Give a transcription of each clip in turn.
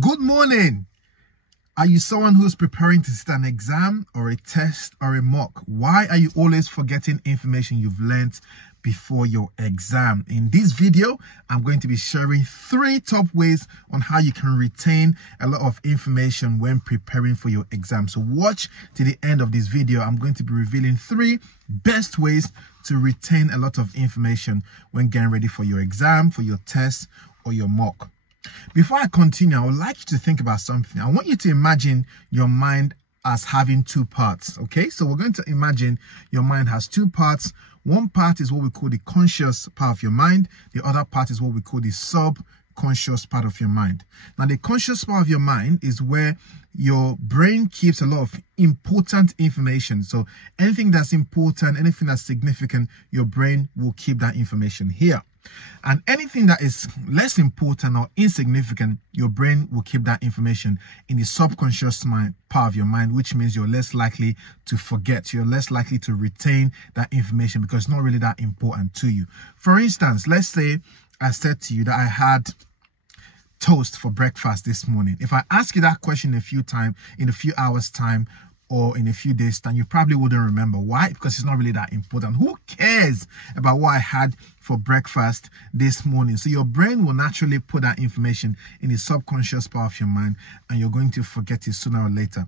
Good morning. Are you someone who's preparing to sit an exam or a test or a mock? Why are you always forgetting information you've learned before your exam? In this video, I'm going to be sharing 3 top ways on how you can retain a lot of information when preparing for your exam. So watch to the end of this video. I'm going to be revealing 3 best ways to retain a lot of information when getting ready for your exam, for your test, or your mock. Before I continue, I would like you to think about something. I want you to imagine your mind as having 2 parts. Okay, so we're going to imagine your mind has 2 parts. One part is what we call the conscious part of your mind. The other part is what we call the subconscious part of your mind. Now, the conscious part of your mind is where your brain keeps a lot of important information. So anything that's important, anything that's significant, your brain will keep that information here. And anything that is less important or insignificant, your brain will keep that information in the subconscious part of your mind, which means you're less likely to forget. You're less likely to retain that information because it's not really that important to you. For instance, let's say I said to you that I had toast for breakfast this morning. If I ask you that question in a few hours time, or in a few days time, you probably wouldn't remember. Why? Because it's not really that important. Who cares about what I had for breakfast this morning? So your brain will naturally put that information in the subconscious part of your mind, and you're going to forget it sooner or later.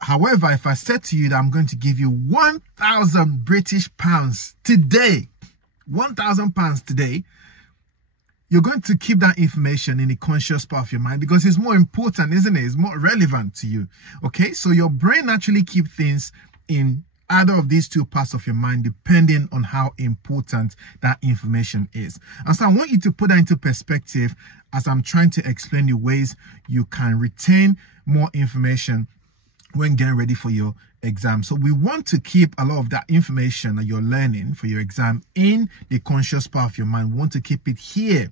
However, if I said to you that I'm going to give you 1,000 British pounds today, 1,000 pounds today, you're going to keep that information in the conscious part of your mind because it's more important, isn't it? It's more relevant to you. Okay, so your brain actually keeps things in either of these 2 parts of your mind depending on how important that information is. And so I want you to put that into perspective as I'm trying to explain the ways you can retain more information when getting ready for your exam. So we want to keep a lot of that information that you're learning for your exam in the conscious part of your mind. We want to keep it here.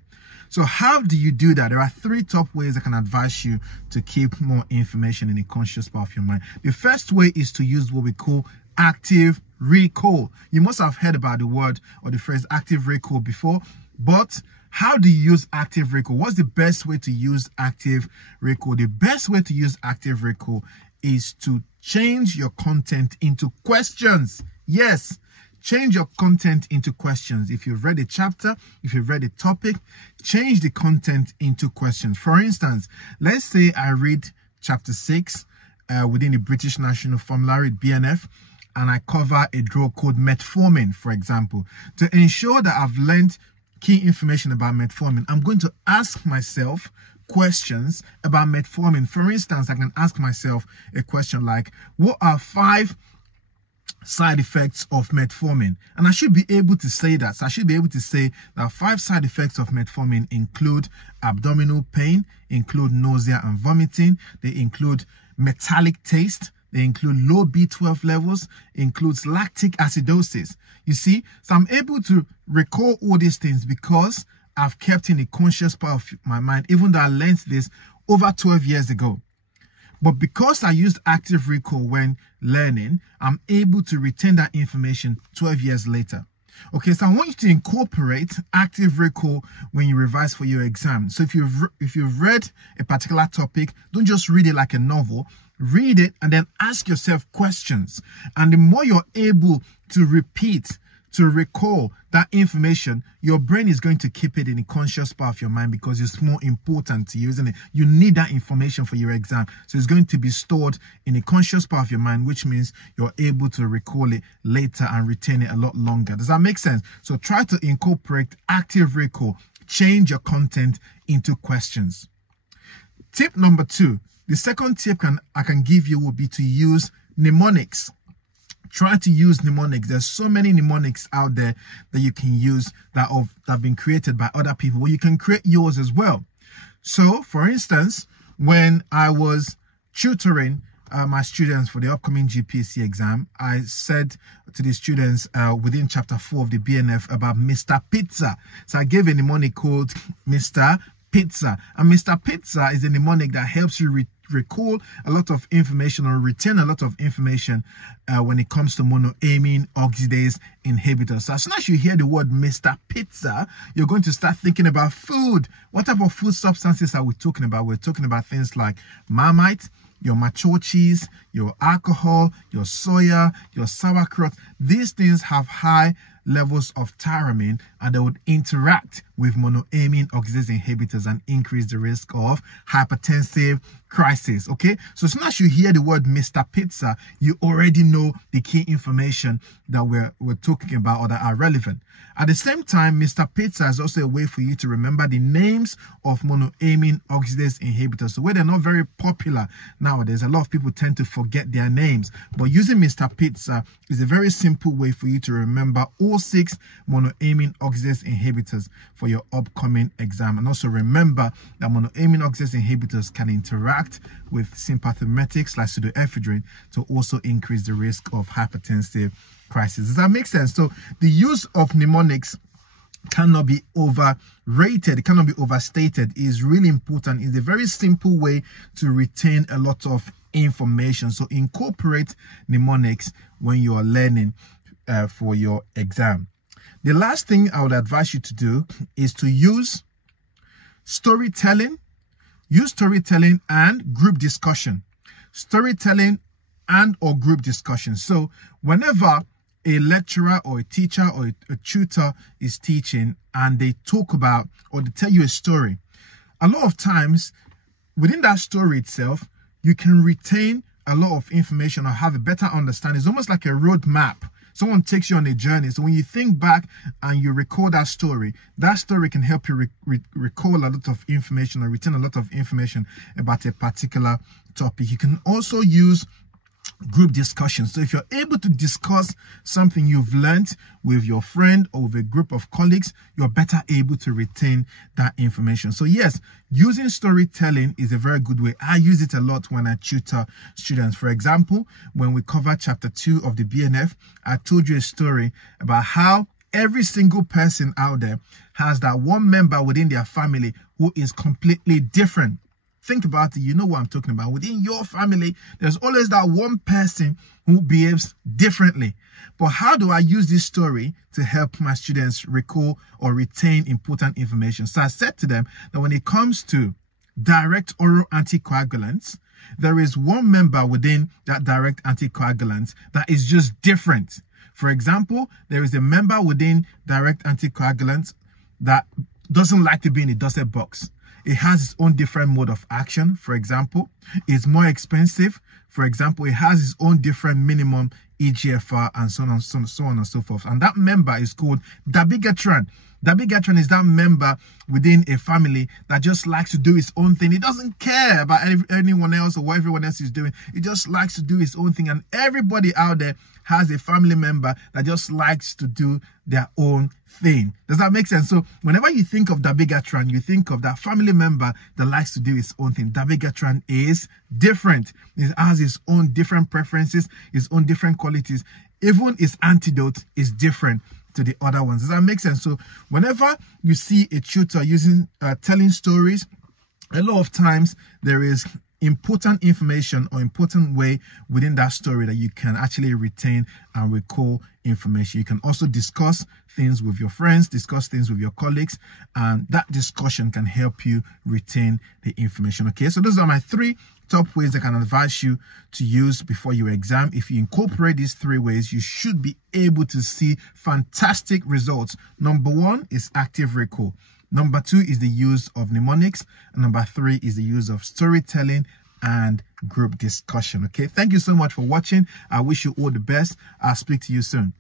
So how do you do that? There are 3 top ways I can advise you to keep more information in the conscious part of your mind. The first way is to use what we call active recall. You must have heard about the word or the phrase active recall before, but how do you use active recall? What's the best way to use active recall? The best way to use active recall is to change your content into questions. Yes, change your content into questions. If you've read a chapter, if you've read a topic, change the content into questions. For instance, let's say I read chapter 6 within the British National Formulary, BNF, and I cover a drug called metformin, for example. To ensure that I've learned key information about metformin, I'm going to ask myself questions about metformin. For instance, I can ask myself a question like, what are 5 side effects of metformin? And I should be able to say that. So I should be able to say that 5 side effects of metformin include abdominal pain, include nausea and vomiting, they include metallic taste, they include low B12 levels, includes lactic acidosis. You see, so I'm able to recall all these things because I've kept in the conscious part of my mind, even though I learned this over 12 years ago. But because I used active recall when learning, I'm able to retain that information 12 years later. Okay, so I want you to incorporate active recall when you revise for your exam. So if you've read a particular topic, don't just read it like a novel. Read it and then ask yourself questions. And the more you're able to repeat, to recall that information, your brain is going to keep it in the conscious part of your mind because it's more important to you, isn't it? You need that information for your exam. So it's going to be stored in the conscious part of your mind, which means you're able to recall it later and retain it a lot longer. Does that make sense? So try to incorporate active recall. Change your content into questions. Tip number 2. The second tip I can give you would be to use mnemonics. Try to use mnemonics. There's so many mnemonics out there that you can use that have been created by other people. Well, you can create yours as well. So, for instance, when I was tutoring my students for the upcoming GPC exam, I said to the students within chapter 4 of the BNF about Mr. Pizza. So I gave a mnemonic called Mr. Pizza. And Mr. Pizza is a mnemonic that helps you recall a lot of information or retain a lot of information when it comes to monoamine oxidase inhibitors. So as soon as you hear the word Mr. Pizza, you're going to start thinking about food. What type of food substances are we talking about? We're talking about things like Marmite, your mature cheese, your alcohol, your soya, your sauerkraut. These things have high levels of tyramine, and they would interact with monoamine oxidase inhibitors and increase the risk of hypertensive crisis. Okay, so as soon as you hear the word Mr. Pizza, you already know the key information that we're talking about or that are relevant. At the same time, Mr. Pizza is also a way for you to remember the names of monoamine oxidase inhibitors. So where they're not very popular nowadays, a lot of people tend to forget their names. But using Mr. Pizza is a very simple way for you to remember all 6 monoamine oxidase inhibitors for your upcoming exam. And also remember that monoamine oxidase inhibitors can interact with sympathomimetics like pseudoephedrine to also increase the risk of hypertensive crisis. Does that make sense? So the use of mnemonics cannot be overrated, it cannot be overstated. It is really important. It's a very simple way to retain a lot of information. So incorporate mnemonics when you are learning for your exam. The last thing I would advise you to do is to use storytelling. Use storytelling and group discussion. Storytelling and or group discussion. So whenever a lecturer or a teacher or a tutor is teaching and they talk about or they tell you a story, a lot of times within that story itself, you can retain a lot of information or have a better understanding. It's almost like a roadmap. Someone takes you on a journey. So when you think back and you recall that story can help you recall a lot of information or retain a lot of information about a particular topic. You can also use group discussion. So if you're able to discuss something you've learned with your friend or with a group of colleagues, you're better able to retain that information. So yes, using storytelling is a very good way. I use it a lot when I tutor students. For example, when we covered chapter 2 of the BNF, I told you a story about how every single person out there has that one member within their family who is completely different. Think about it. You know what I'm talking about. Within your family, there's always that one person who behaves differently. But how do I use this story to help my students recall or retain important information? So I said to them that when it comes to direct oral anticoagulants, there is one member within that direct anticoagulant that is just different. For example, there is a member within direct anticoagulants that doesn't like to be in a dosette box. It has its own different mode of action. For example, it's more expensive. For example, it has its own different minimum EGFR and so on and so forth. And that member is called dabigatran. Dabigatran is that member within a family that just likes to do its own thing. It doesn't care about anyone else or what everyone else is doing. It just likes to do its own thing. And everybody out there has a family member that just likes to do their own thing. Does that make sense? So whenever you think of dabigatran, you think of that family member that likes to do its own thing. Dabigatran is different. It has its own different preferences, its own different qualities. Even its antidote is different to the other ones. Does that make sense? So whenever you see a tutor using telling stories, a lot of times there is important information or important way within that story that you can actually retain and recall information. You can also discuss things with your friends, discuss things with your colleagues, and that discussion can help you retain the information. Okay, so those are my 3 top ways I can advise you to use before your exam. If you incorporate these 3 ways, you should be able to see fantastic results. Number 1 is active recall. Number 2 is the use of mnemonics. And number 3 is the use of storytelling and group discussion. Okay, thank you so much for watching. I wish you all the best. I'll speak to you soon.